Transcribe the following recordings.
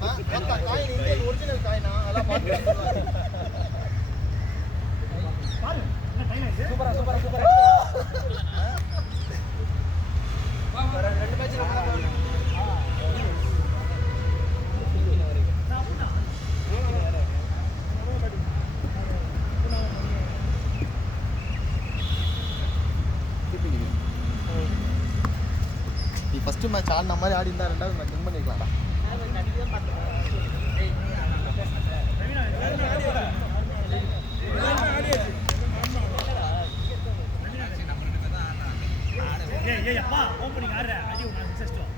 Coin Indian original காயினா அதெல்லாம் பார்த்து பாரு சூப்பரா சூப்பரா சூப்பரா ரெண்டு மேட்ச் நீ ஃபர்ஸ்ட் மேட்ச் ஆடின மாதிரி ஆடி இருந்தா ரெண்டாவது மேட்ச் வின் பண்ணிக்கலாம்டா. ஏய் அப்பா ஓபனிங் ஆடுற அடி ஒரு சிஸ்டம்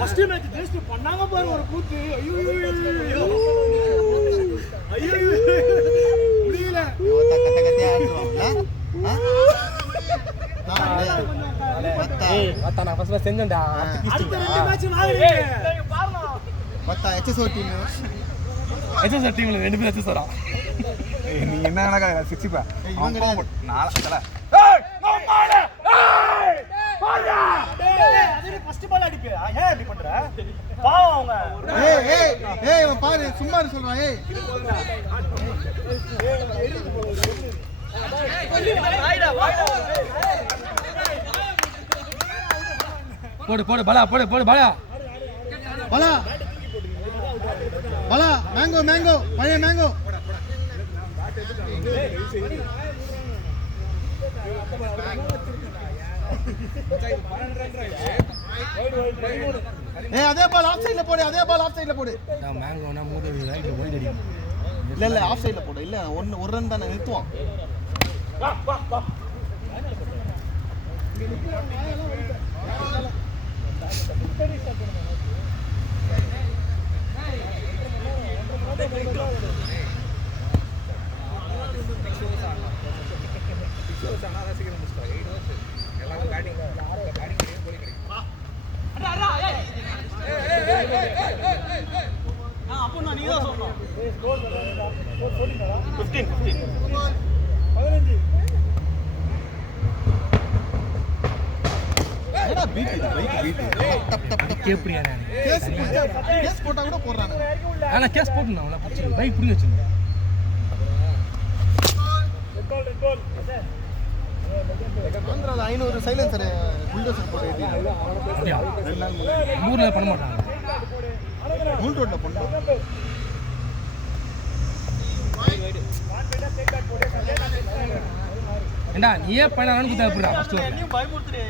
ஃபர்ஸ்ட் மேட்ச் டெஸ்ட் பண்ணாங்க பாரு ஒரு கூத்து. ஐயோ ஐயோ முடியல கட்ட கட்டியா ஆடுறோம்ல. நான் ஃபர்ஸ்ட் செஞ்சேன்டா. அடுத்த ரெண்டு மேட்ச் வாங்குறீங்க பாருங்க. மத்த HSO டீம் HSO டீம்ல ரெண்டு பேர் HSO. நீ என்ன கணக்கா 60 பா. இவங்க நாளா ஏய் நம்மால ஏய் பாருடா. டேய் அது ஃபர்ஸ்ட் பால் அடிக்கு. ஏன் அடி பண்ற? பாவம் அவங்க. ஏய் ஏய் ஏய் இவன் பாரு சும்மா சொல்றான். ஏய் வாய்டா வாய்டா. போடு போடு பாலா போடு போடு பாலா பாலா பாலா மேங்கோ மேங்கோ பழைய மேங்கோ. ஏய் அதே பால் ஆஃப் சைடுல போடு. அதே பால் ஆஃப் சைடுல போடு. நான் மேங்கோனா மூட ரைட்ல போய் அடிக்கும். இல்ல இல்ல ஆஃப் சைடுல போடு. இல்ல ஒரு ரன் தான நிறுத்துவான். வா வா வா. அப்போ நீ தான் சொன்னோம் 15 ஏடா பீட் இது பைக் பீட். டப் டப் டப் கேப்ரியா நான் கேஸ் போட்டா கூட போறானே. انا கேஸ் போடுனா அவள புடிச்சு பைக் புடி வச்சிருந்தேன். கோல் ஆந்திரால 500 சைலன்சர் புல்டோசர் போட்டு ஏத்திட்டாங்க. அப்படியே ரெண்டு நாள் ஊர்ல பண்ண மாட்டாங்க. மூல் ரோட்ல பண்ணோம். ஏண்டா நீயே பண்ணானு குத்தாப்புடா ஃபர்ஸ்ட் நீ பயமுறுத்துறே.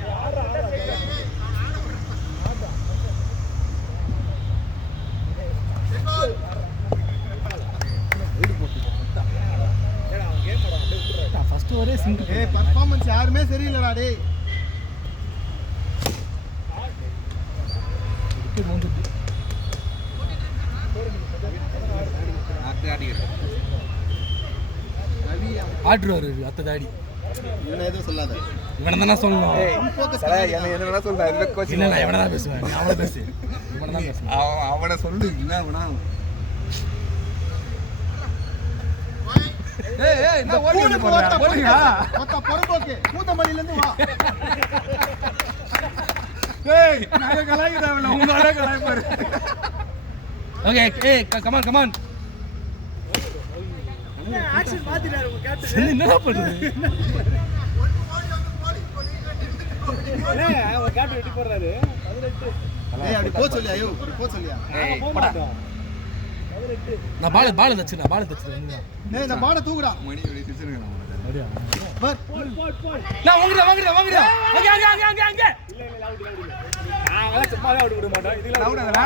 ஃபர்ஸ்ட் ஒரே சிங்கிள். ஏய் பெர்ஃபார்மன்ஸ் யாருமே சரியில்லடா டேய். விக்கெட் வந்துட்டு ஆடுறாரு அத்த தாடி. இவனை எதுவும் சொல்லாத. இவனை தானே சொல்லணும். என்ன சொல்றேன் இந்த கோச் இல்லை நான் இவனை தான் பேசுவேன். நீ அவனை பேசு. இவனை தான் பேசுவேன். அவனை சொல்லு இல்ல அவனா ஏய் ஏய் நான் ஓடி வந்து போறேன். மொத்த பொறம்போக்கு கூதமலையில இருந்து வா. ஏய் நான் கலாய்க்கறவல உங்க அட கலாய் பாரு. ஓகே ஏய் கம் ஆன் ஆக்சன் மாத்திட்டாரு உங்க கேப்டன். என்னடா பண்றது? ஏய் அவ கேப்டன் வெட்டி போறாரு 18. ஏய் அப்படி போ சொல்லியா? ஐயோ அப்படி போ சொல்லியா? ஏய் போடா 18. நான் பால் தச்சிரேன். ஏய் இந்த பாட தூக்குடா. மணி வெடி திச்சிருக்கான் அப்படியே பர் போய் நான் வாங்குறேன். அங்க இல்ல அவுட் நாங்க சும்மாவே அவுட் விட மாட்டோம். இதுல அவுட் ஆகல.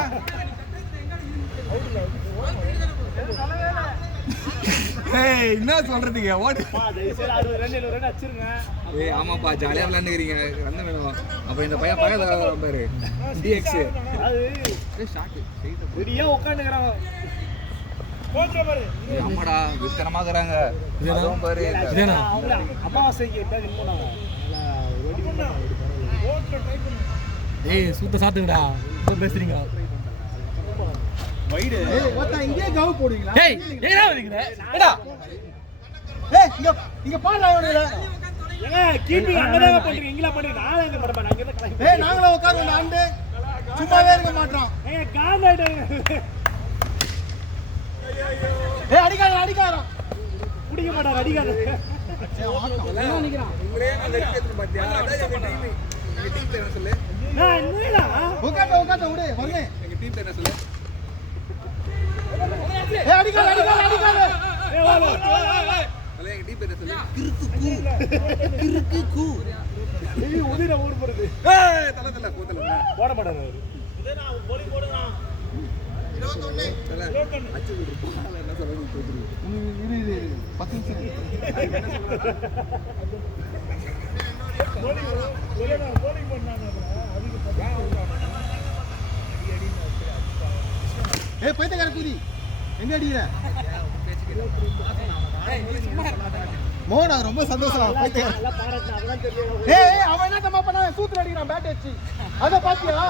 ஏய் என்ன சொல்றீங்க ஓடு. சரி 60 ரன் 70 ரன் அடிச்சிருங்க. ஏய் ஆமாப்பா ஜாலியா விளையாண்டுக்கிறீங்க ரன் வேணும். அப்ப இந்த பையன் பக்கத்துல வரான் பாரு டிஎக்ஸ். அது ஏய் ஷாட் ரெடியா உட்கார்ந்துக்கறான். கோட்ற பாரு. ஏய் ஆமாடா வித்தனமாகறாங்க. அதுவும் பாரு இதேனா அவங்க அமாவாசைக்கு விட்டா வின் பண்ணாங்க. ரெடி பண்ணாங்க. கோட்ற ட்ரை பண்ணு. ஏய் சூத்த சாத்துங்கடா. என்ன பேசுறீங்க? ஏய் ஒத்தா இங்கே கவு போடுவீங்களா டேய் எங்கடா வரீங்க ஏடா ஏய் இங்க பாடுறா இவனுங்கள ஏங்க கீப்பிங் அங்கதான் பண்றீங்க இங்கல பண்றீங்க நான் எங்க பண்ண அங்க தான் கிளம்பி ஏய் நாங்களே உட்கார்ந்து ஆண்டு சும்மாவே இருக்க மாட்டோம் ஏங்க கால் ஏய் அடிக்காத குடிக்க மாட்டார் அடிக்காத உங்களே அந்த கேத்து பாத்தியா அதான் எங்க டீம் என்ன சொல்லு நான் என்னடா உட்கார்ந்து விடு வரணும் எங்க டீம் என்ன சொல்லு ஏய் அடிக்காத ஏய் வா வா அல்ல எங்க டீம் என்ன சொல்லு கிறுக்கு கூ நீ உதிர ஊர் போறது ஏய் தல கூத்தல போட மாட்டாரு அவரு இதே நான் போலி போடுறான் 21 அச்சு விடுறோம் என்ன சொல்றது கூத்துரு இரு 10 நிமிஷம் போலி பண்ணாங்க அதுக்கு ஏய் பைத்தியக்கார கூதி எங்க அடிக்கிற மோனா ரொம்ப சந்தோஷம் பைத்தியக்கார நல்லா பாராட்டா அதெல்லாம் தெரியல ஏய் அவன் என்ன தம்மா பண்ணா சூத்துல அடிக்கிறான் பேட் வச்சு அத பாத்தியா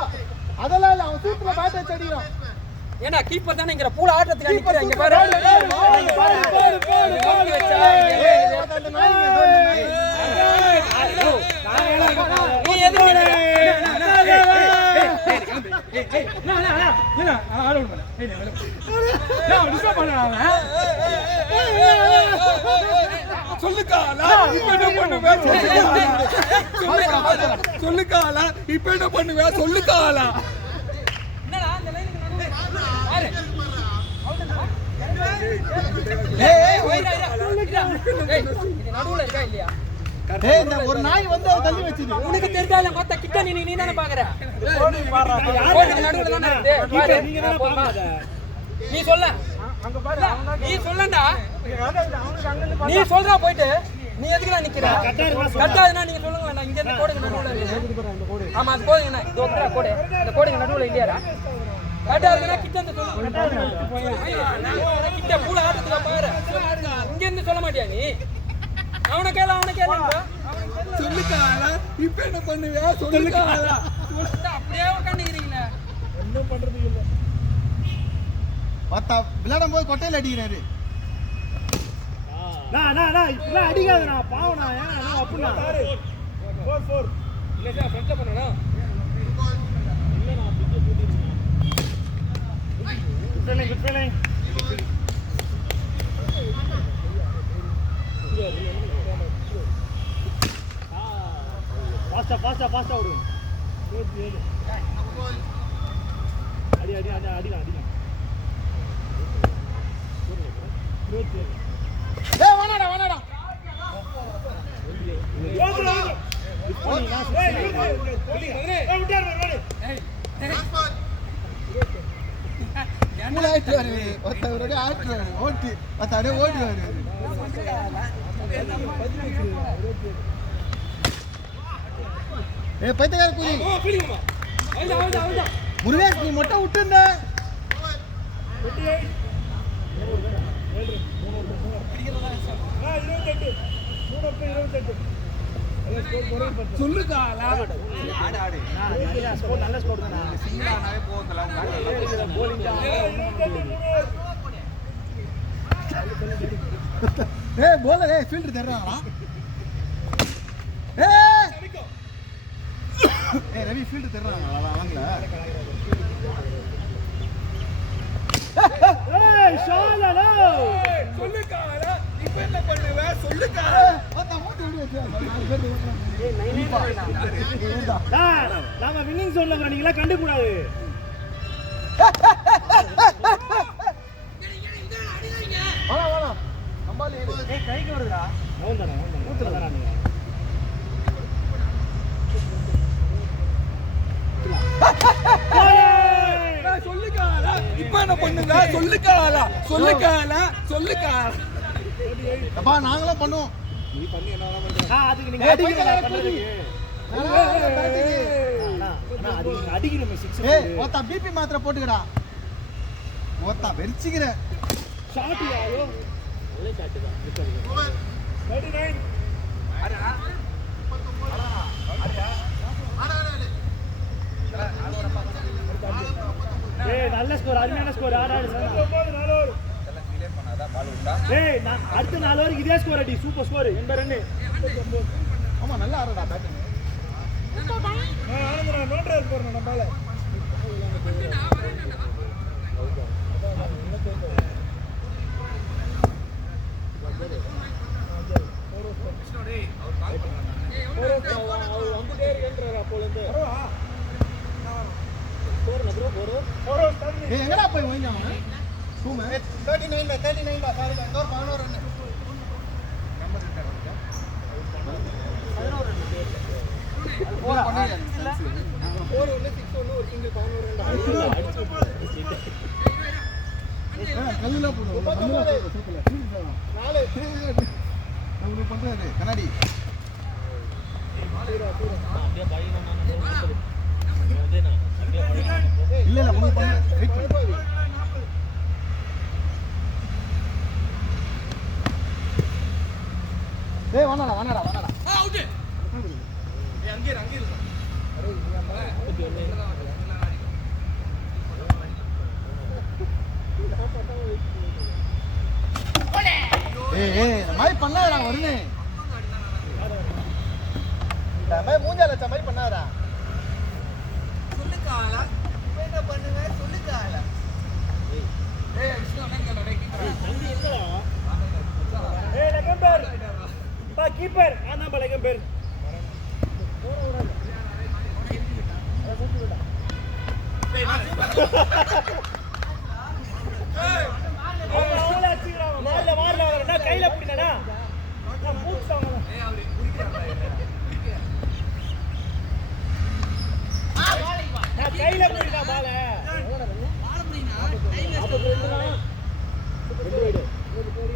அதெல்லாம் இல்ல அவன் சூத்துல பேட் வச்சு அடிக்கிறான் ஏன்னா கீப்பர் தானே இங்க பூல ஆட்டத்துக்கு நிக்கிறேன் இங்க பாரு அந்த நாய் நீ எதுக்கு சொல்லுக்காலா இப்ப என்ன பண்ணுவேன் சொல்லுக்காலா இப்ப என்ன பண்ணுவேன் சொல்லுக்காலா என்னடா அந்த லைனுக்கு நடுவுல பாரு நடுவுல இருக்கா இல்லையா ஏய் இந்த ஒரு நாய் வந்து அத தள்ளி வச்சிரு உனக்கு தெரிஞ்சாலும் பார்த்தா கிட்ட நீ தானே பாக்குற கோட்டுக்கு நடுவுல தானே இருக்கு பாரு நீங்க தான பாக்காத நீ சொல்ல அங்க பாரு நீ சொல்லண்டா நீ சொல்றா போயிட்டு நீ எதுக்குடா நிக்கிற கட்டாதுன்னா நீங்க சொல்லுங்க வேண்டாம் இங்க இருந்து கோடுங்க நடுவுல இருக்கு ஆமா அது கோடுங்கண்ணா இது ஒக்கறா கோடு இந்த கோடுங்க நடுவுல இல்லையாடா கட்டாதுன்னா கிட்ட வந்து சொல்லுங்க கிட்ட பூல ஆட்டத்துல பாரு இங்க இருந்து சொல்ல மாட்டியா நீ அவனை கேள சொல்லுக்காலா இப்ப என்ன பண்ணுவேன் சொல்லுக்காலா அப்படியே உட்காந்துக்கிறீங்களே ஒண்ணும் பண்றது இல்ல பார்த்தா விளையாடும் போது கொட்டையில அடிக்கிறாரு நான் இப்பலாம் அடிக்காதடா பாவனா ஏன் நான் அப்படினா 4 இல்ல சார் ஃப்ரண்ட்ல பண்ணனும் இல்ல நான் பிட் போட்டுறேன் குட் ஃபீலிங் ஃபாஸ்டா ஓடு அடி ஏய் வாடா மூளை ஆயிட்டாரு ஒருத்தவரோட ஆட்டுறாரு ஓட்டி அத்தாடே ஓடுறாரு ஏய் பைத்தியக்கார கூதி முருகேஷ் நீ மொட்டை விட்டுருந்த சொல்லுக்காலா நல்ல ஸ்கோர் தானா சிங்களானாவே போகுதுல ஏய் போலர் ஏய் ஃபீல்டர் தர்றாங்களா ஏய் ரவி ஃபீல்டர் தர்றாங்களா வாங்கல ஏய் ஷாலா சொல்லுக்காலா இப்ப என்ன பண்ணுவேன் சொல்லுக்காலா அத மூட்டி விடு நாம வின்னிங் ஜோன்ல நீங்களா கண்டு கூடாது வாடா அம்பாலி ஏய் கைக்கு வருதுடா நவுந்தடா நவுந்தடா நீங்க சொல்லுக்காலா இப்ப என்ன பண்ணுவேன் சொல்லுக்காலா அப்பா நாங்களும் பண்ணுவோம் நீ பண்ணி என்ன பண்ற அதுக்கு நீங்க அடிக்கிறீங்க அடிக்கிறோம் 6 ஏய் ஓத்தா பிபி மாத்திரை போட்டுக்கடா ஓத்தா வெறிச்சிக்கிற ஷாட் யாரோ நல்ல ஷாட் தான் 39 ஏய் ஏய் நல்ல ஸ்கோர் அருமையான ஸ்கோர் ஆடாடு சார் இதெல்லாம் ஃபீலே பண்ணாதா பால் விட்டா ஏய் நான் அடுத்த 4 ஓவருக்கு இதே ஸ்கோர் அடி சூப்பர் ஸ்கோர் 80 ரன் ஆமா நல்லா ஆடுடா பேட்டிங் ஆனந்தரா நோட்ரேல் போறணும் நம்மால எங்கடா போய் ஓய்ஞ்சான் சூம 39 சாரி இன்னொரு 11 ரன் நம்பர் கிட்ட வந்து 11 ரன் போடா பண்ணல 4 1 6 1 ஒரு சிங்கிள் 11 ரன் கல்லுல போடு சூப்பர் 4 நம்ம பண்றாரு கண்ணாடி இல்ல இல்ல ஒண்ணு பண்ணு வெயிட் பண்ணு டேய் வாடா அவுட் ஏய் அங்கே இரு ஏய் இந்த மாதிரி பண்ணாதடா வருனே இந்த மாதிரி மூஞ்சால வச்ச மாதிரி பண்ணாதடா சொல்லுக்கால என்ன பண்ணுங்க சொல்லுக்கால ஏய் விஷ்ணு என்ன கேளடா தம்பி எங்கடா ஏய் லெகம்பர் பா கீப்பர் ஆனா பா லெகம்பர் கையில பிடினடா நான் பூச்சாங்க ஏய் அவரே குடிக்கறாங்க நான் கையில பிடிடா பால பால பிடினா கையில பிடினா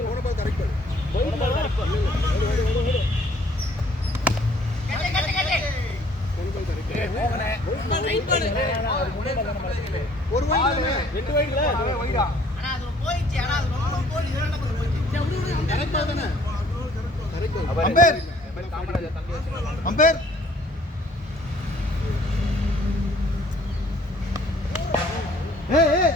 போன பால் கரெக்ட் போன பால் கரெக்ட் ஒரு வைட் ரெண்டு வைட்ல வைடா ஆனா அது போயிச்சு ஆனா அது ரொம்ப போய் இரண்ட போய் போயிச்சு கரெக்ட் தானே கரெக்ட் அம்பேர் காமராஜர் தம்பி வச்சு அம்பேர் ஏய் ஏய்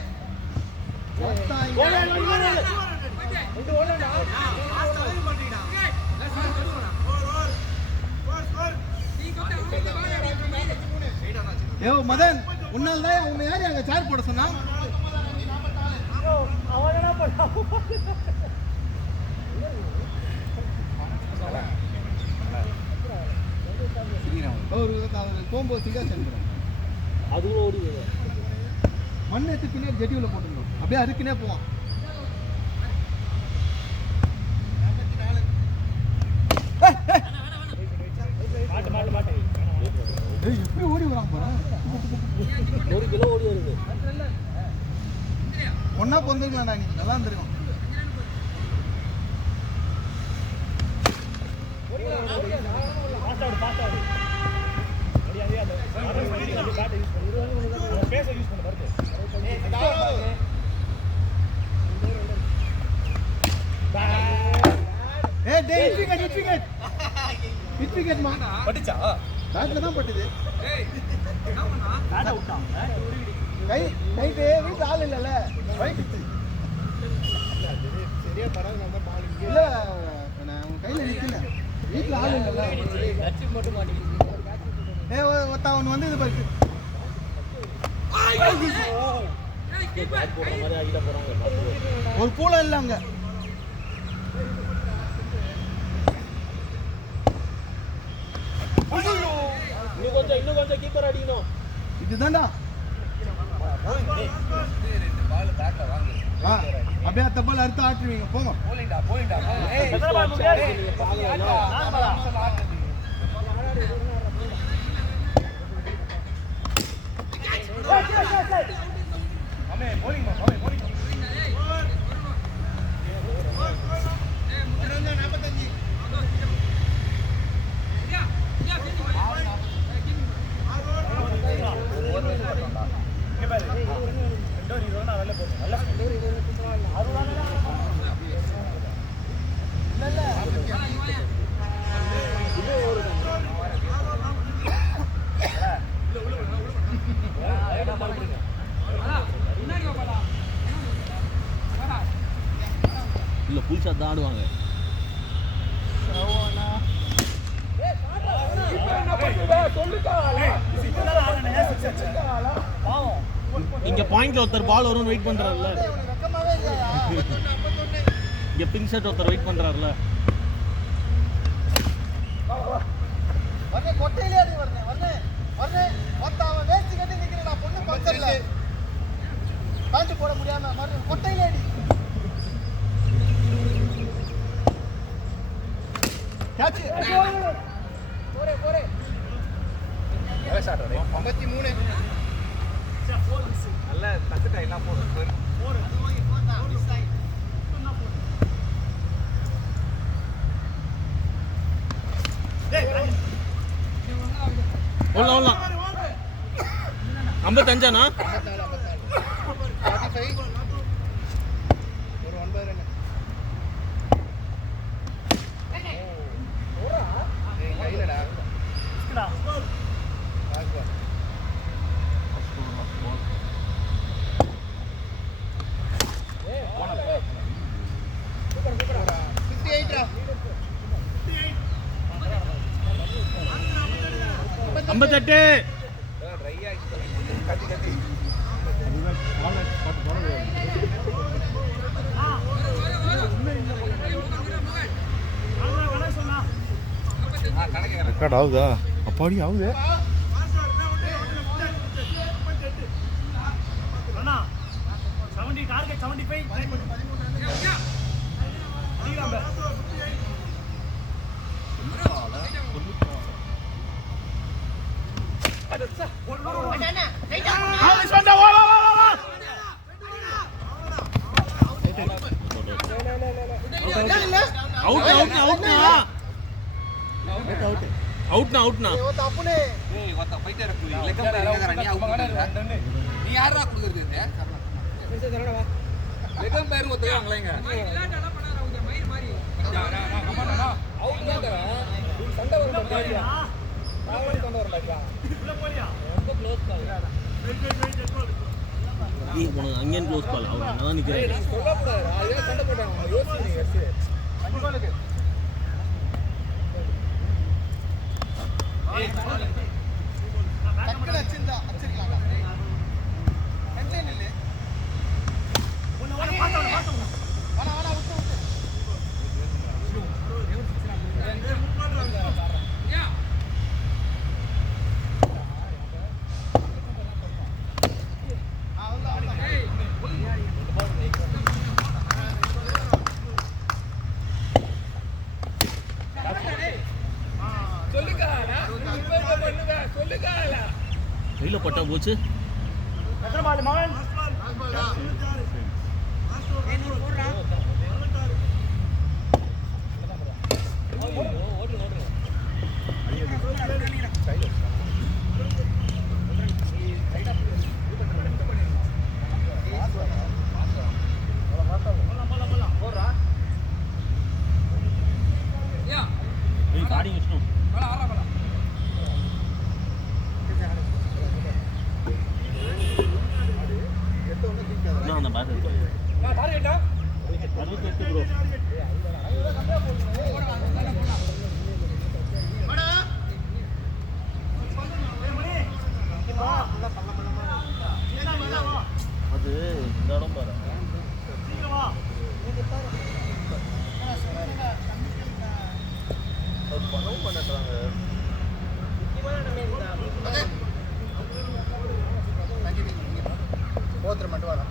மதன் உன்னால் தான் உன்னை யாரு அங்க சேர் போட சொன்னா அவனா பண்ணா ஒரு போகும்போது சிங்காசன் அதுவும் ஓடி மண் எடுத்து பின்னாடி ஜெட்டியூல போட்டுருந்தோம் அப்படியே அறுக்குனே போவான் எப்படி ஓடி வரான் பாரு 1 கிலோ ஓடி வருது ஒன்னா பொந்துக்கலாம்டா நீ நல்லா இருந்திருக்கும் பாஸ் ஆடு அடியா அந்த பேட் யூஸ் பண்ணு பேச யூஸ் பண்ணு பாருங்க ஏய் டேய் ஹிட் விக்கெட் மா பட்டுச்சா பேட்ல தான் பட்டுது ஏய் என்ன பண்ணா பேட் அவுட்டாம் கை கைட்டு வீட்ல ஆள் இல்லல ரைட் சரியா பரவாயில்லை நம்ம பால் இல்ல நான் உன் கையில நிக்கல வீட்ல ஆள் இல்லல லட்சி மட்டும் மாட்டிக்கிச்சு ஏய் ஒருத்த அவன் வந்து இது பாரு ஏய் கீப்பர் போற மாதிரி ஆகிட போறாங்க ஒரு பூலம் இல்ல அங்க இன்னும் கொஞ்சம் கீப்பர் அடிக்கணும் இதுதான்டா ரெண்டு பால் பேட்ல வாங்கு அப்படியே அந்த பால் அறுத்து ஆட்டுவீங்க போங்க போலிண்டா ஏய் எத்தனை பால் முடியாது அம்மே போலிங் போலிங் இல்லை ஃபுல் ஷாட் தான் ஆடுவாங்க. இங்க பாயிண்ட்ல ஒருத்தர் பால் வரும்னு வெயிட் பண்றாருல்ல, இங்க பிங்க் ஷர்ட் ஒருத்தர் வெயிட் பண்றாருல்ல. வரனே கொட்டையிலே அடி வரனே வரனே வரனே மொத்தம் அவன் வேஸ்ட் கட்டி நிக்கிறேன். நான் பொண்ணு பஞ்சர்ல பாஞ்சு போட முடியாம வரனே கொட்டையிலே அடி. கேட்ச் போரே போரே 53 நல்ல தட்டுட்டா எல்லாம் போடு. ஓடலாம் 55 45 ஒரு 9 ரன். கையிலடா ஐம்பத்தெட்டு. ரெக்கார்ட் ஆகுதா? அப்பாடி ஆகுது. அவுட்னா தப்புனே. ஏய் ஒத்த ஃபைட்டர் இருக்கு. லெக்கம் பேர் நீ அவுட். நீ யாரா குடுக்குறது? லெக்கம் பேர் ஒத்த வாங்கலைங்க. சண்டை வரும் பாரியா. பாவடி சண்டை வரலடா. உள்ள போறியா? ரொம்ப க்ளோஸ் பால். நீ போன அங்கேன் க்ளோஸ் பால். அவன் அங்க தான் நிக்கிறான். சொல்லக்கூடாது. அதே சண்டை போட்டாங்க. யோசிச்சீங்க எஸ். அஞ்சு பாலுக்கு டக்குனு அச்சிருக்கலாம். கண்டேன் இல்லை வாடா விட்டு விட்டு கையில பட்டா போச்சு. காடி வச்சோம். அந்த பேட் டார்கெட்டா 68 ப்ரோ. அது இந்த இடம் பாரு. பணம் பண்ணறாங்க. போத்ர மட்டும் வாடா.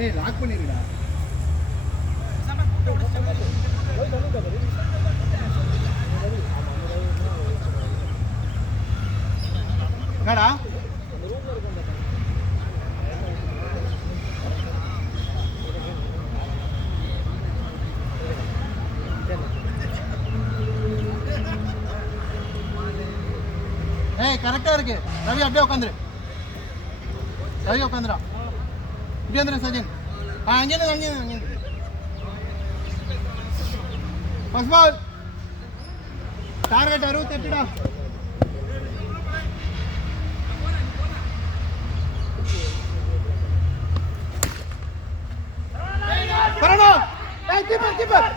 ஏய் லாக் பண்ணிருடா. என்னடா ஏய் கரெக்டா இருக்கு. ரவி அப்படியே உட்காந்துரு. ரவி உட்காந்துடா. இப்படி வந்துரு சஜன். அங்கே ஃபர்ஸ்ட் பால். டார்கெட் 68டா. கீப்பர் கீப்பர்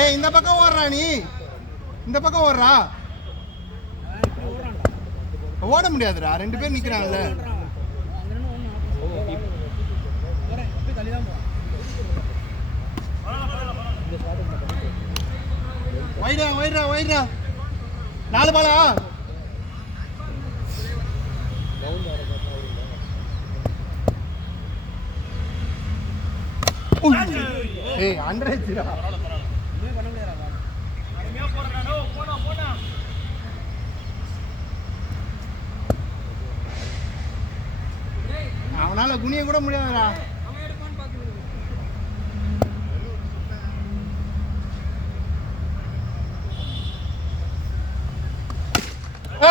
ஏய் இந்த பக்கம் ஓடுறா நீ இந்த பக்கம் ஓடுறா ஓட முடியாதுடா ரெண்டு பேர் நிக்கிறாங்கல்ல வைடா வைடா வைடா 4 பாலா ஏய் அண்டரேஜ்டா அவனால குனிய கூட முடியாதுடா ஓ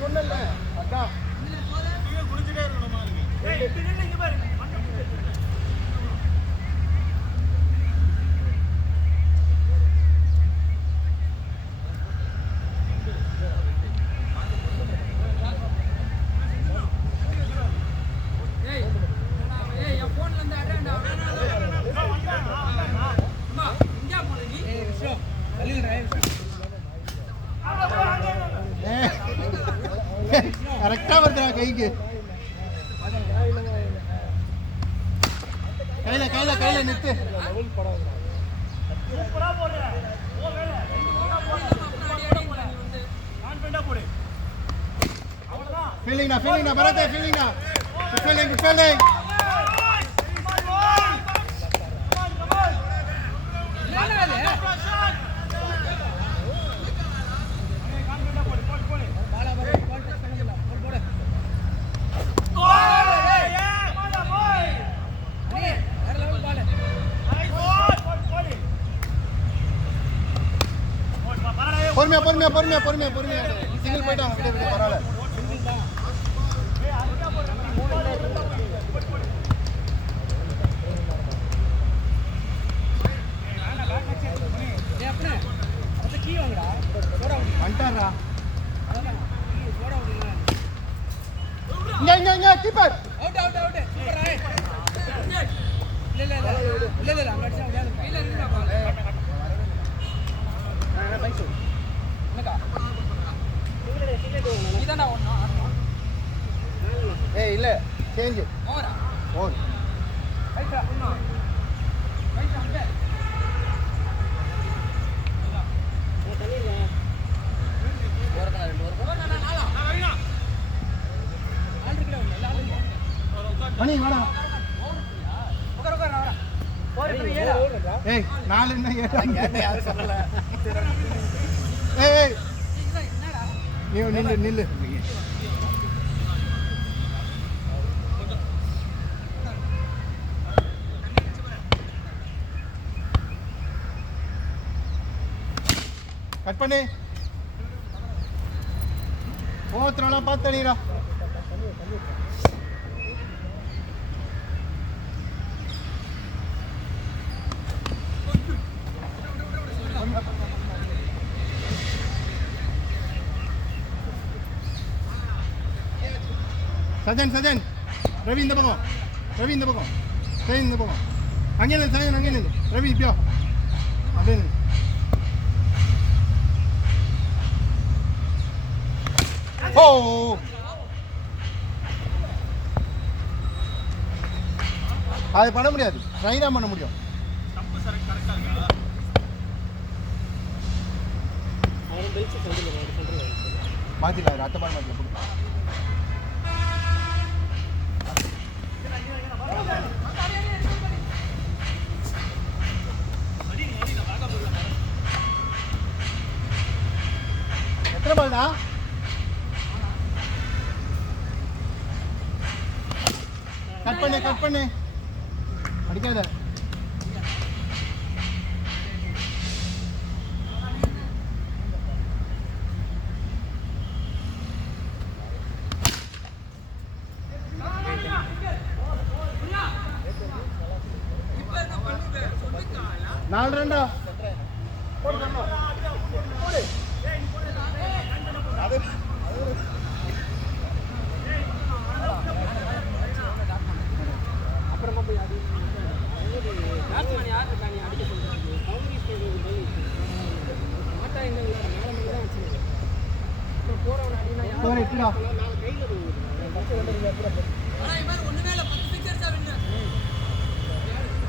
சொன்னல அக்கா கரெக்டா வருதுடா கைக்கு கையில கையில கையில நிறுத்து ஃபீலிங்டா ஃபீலிங்டா பரதே ஃபீலிங்டா ஃபீலிங் ஃபீலிங் பொறுமையா பொறுமையா பொறுமையா பொறுமையா பொறுமையா சிங்கிள் போயிட்டாங்க விட விட பரவாயில்ல வந்துட்டாரா இங்க கீப்பர் அவுட் அவுட் அவுட் சூப்பரா இல்ல அங்க அடிச்சா முடியாது கையில இருக்குடா பால் நான் பைக் என்னக்கா இதானா ஒண்ணா ஏய் இல்ல சேஞ்ச் ஓவரா ஓவர் ரைட்டா ஒண்ணா ரைட்டா அங்க ஓ தண்ணில ஓரக்கா ரெண்டு ஓரக்கா நான் நாளா மணி வாடா. ஏய் 4 என்ன 7 யாரும் சொல்லல. ஏய் நீ நில்லு. கட் பண்ணு. போத்துறலாம் பார்த்து அடிடா. சஜன் ரவி இந்த பக்கம். சரி இந்த பக்கம். அங்கே நின்று சஜன், அங்கே நின்று. ரவி இப்பயா அப்படியே நின்று. ஓ அது பண்ண முடியாது, ட்ரை தான் பண்ண முடியும். மாத்திக்கலாம், அடுத்த பால் மாத்திக்கலாம். எத்தனை பால் தான்? கட் பண்ணு அடிக்காத. நாலு ரெண்டா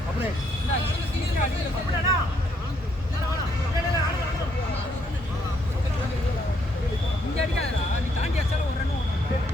அப்படியே இங்க அடிக்காதடா, நீ தாண்டி அடிச்சாலும் ஒரு ரன் வரும். அப்படியே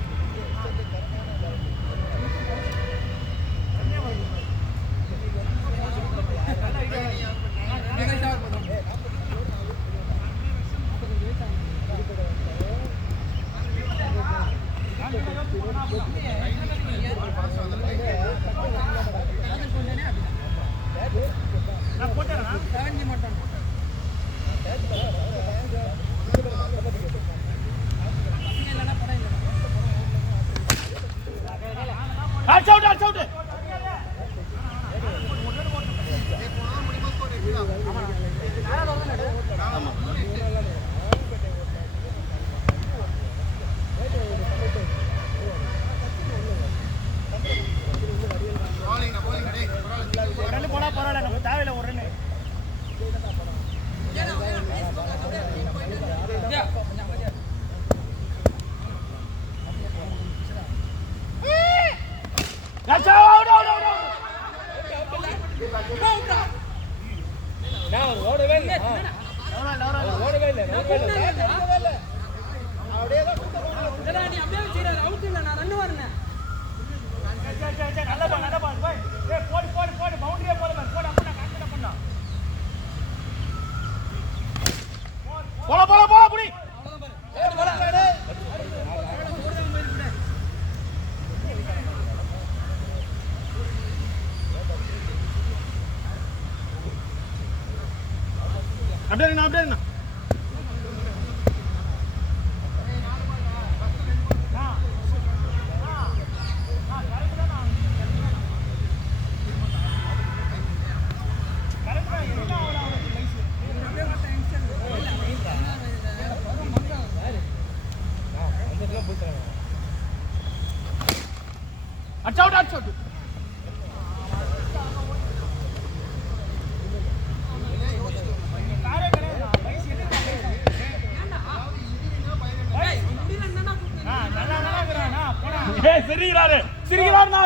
அடிச்சு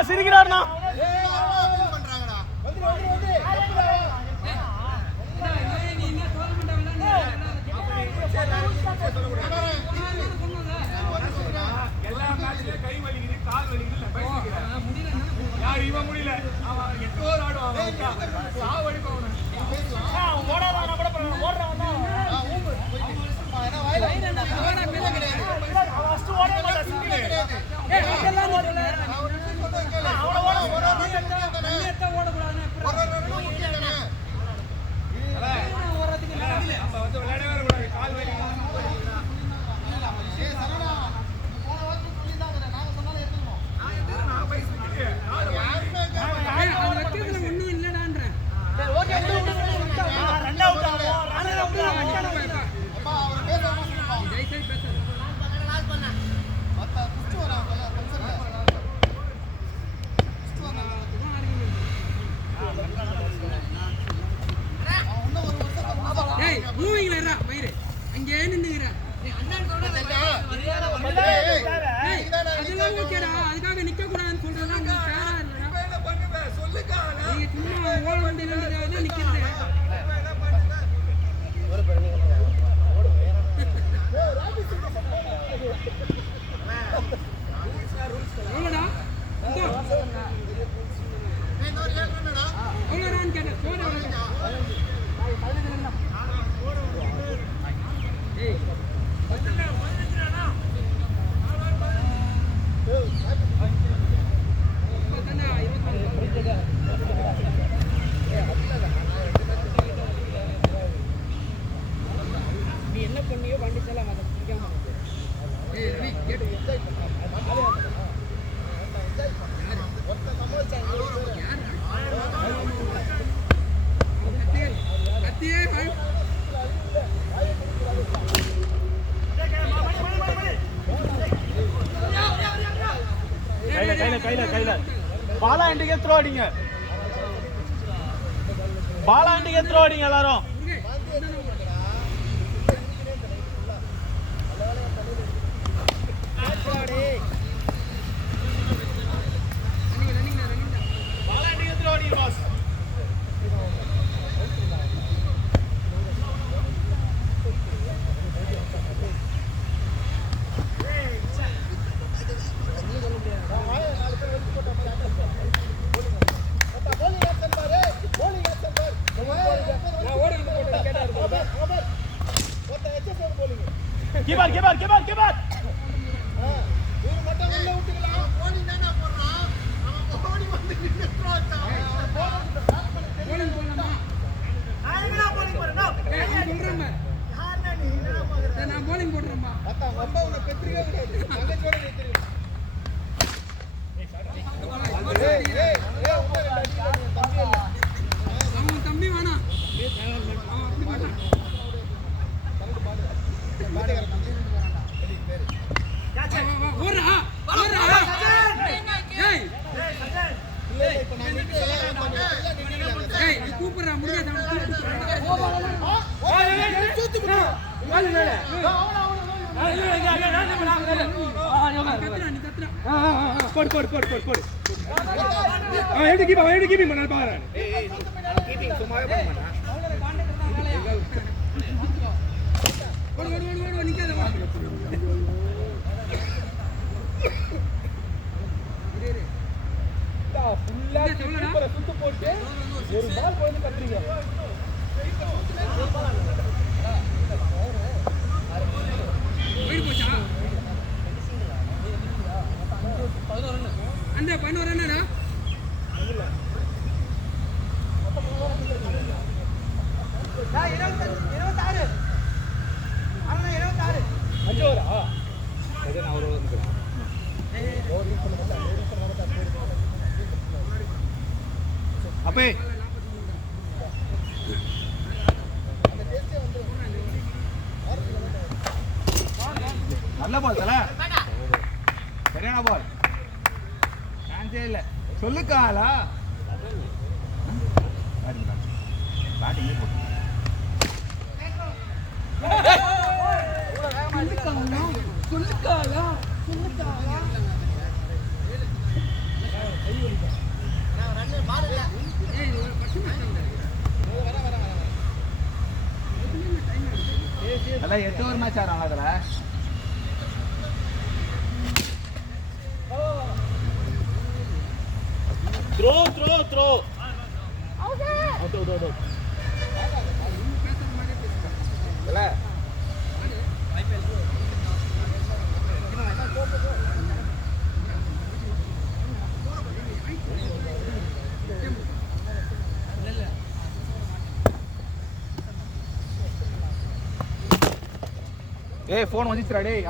சிரிக்கிறார்னா எல்லா மேட்ச்லயும் கை வலிக்குது, கால் வலிக்குது, பாரு இவன் முடியல அவன் 8 ஓவர் ஆடுவான் சாவடிப்பான் அவனை அவன் ஓடாதான் கூட ஓடுறான் தான் ஃபர்ஸ்ட் ஓட மாட்டான் சிங்கிள் ஏய் அதெல்லாம் ஓடல அவன ஓட ஓடக்கூடாதுன்னு ஓடுறதுக்கு நம்ம வந்து விளையாடவே கூடாது கால் வலி அதுக்காக நிக்க கூடாதுன்னு சொல்றதா சொல்லுங்க சும்மா ஓட வேண்டியது நிக்கிறது எவ்வளோடா எவ்வளோடான்னு கேட்டேன் நீ என்ன பண்ணியோ வண்டி செல்லாம் அதை பிடிக்காம கையில பாலா இண்டிகே த்ரோ அடிங்க பாலா இண்டிகே த்ரோ அடிங்க எல்லாரும் பாலா இண்டிகே த்ரோ அடிங்க பாஸ் Keep on! நான் bowling போடுறேன்மா அப்பா உன்னை பெத்திரிக்கவே கூடாது தங்கச்சோட நிறுத்திரு அவன் தம்பி வேணாம் கூப்பிடுறா முடியாது சுத்து போட்டு ஒரு பால் போய் கட்டுறீங்க அந்த 11 என்னடா அப்பே நல்ல பால் தல சரியான பால் சான்ஸே இல்ல சொல்லுக்காலா பேட்டிங்கே போட்டு சொல்லுக்காலா அதெல்லாம் 8 ஓவர் மேட்ச் ஆடுறாங்க அதுல த்ரோ அவுட் இல்ல ஏய் ஃபோன் வந்துச்சுடா டேய்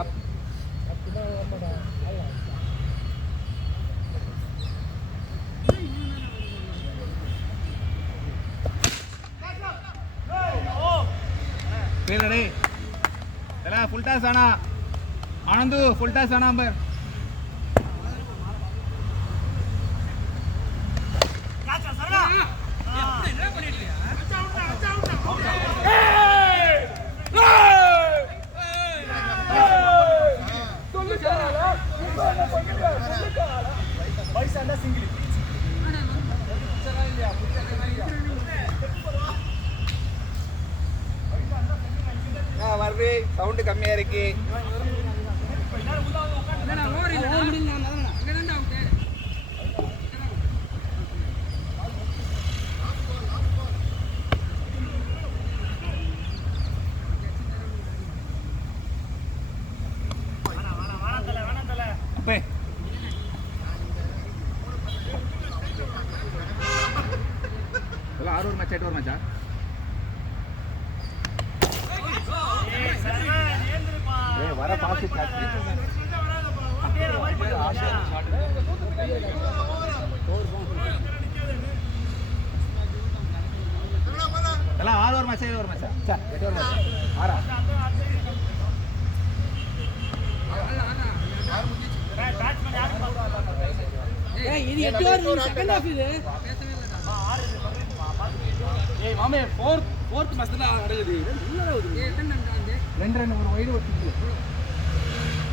டேய் எல்லாம் ஃபுல் டாஸ் ஆனா ஆனந்து ஃபுல் டாஸ் ஆனா பர் வருது சவுண்ட் கம்மியா இருக்கு அப்பே எல்லாம் 6 மேட்ச் 8 மேட்சா வர பாசி எல்லாம் 6 மேட்ச் 7 மேட்சா சார் 8 மேட்ச் ஆறா இது 8 ஓவர் செகண்ட் ஹாஃப் இது ஏய் மாமே ஃபோர்த் மேட்ச் தான் நடக்குது ரெண்டு ஒரு வைடு ஒரு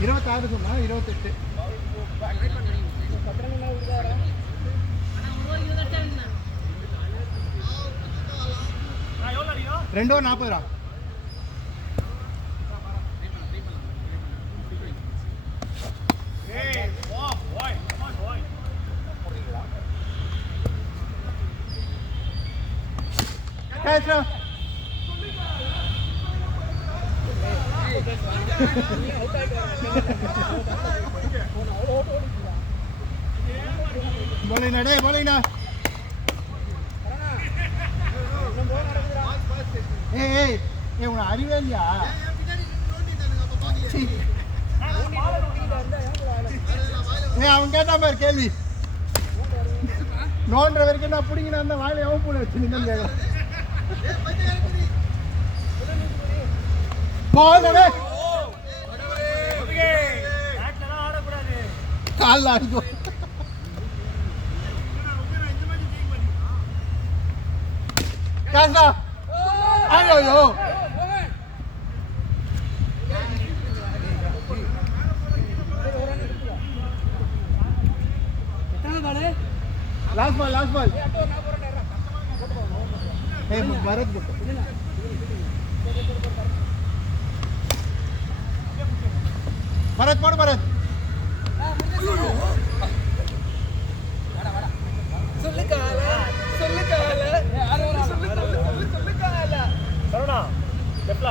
26 சொன்னா 28 2 40 Kesha. Boleh na, boleh na. Hey, una அறிவே இல்லையா? அவன் கேட்டா பாரு கேள்வி. நோன்ற வரைக்கும் நான் புடிங்கினா அந்த வாயில எவன் பூல வச்சிருந்தேன்னு கேட்கலாம். போடவே கால்ல அடிக்கோ காசா ஐயோ लास्ट बॉल ए भारत बोल भारत पड़ भारत சரவணா லெஃப்ட்ல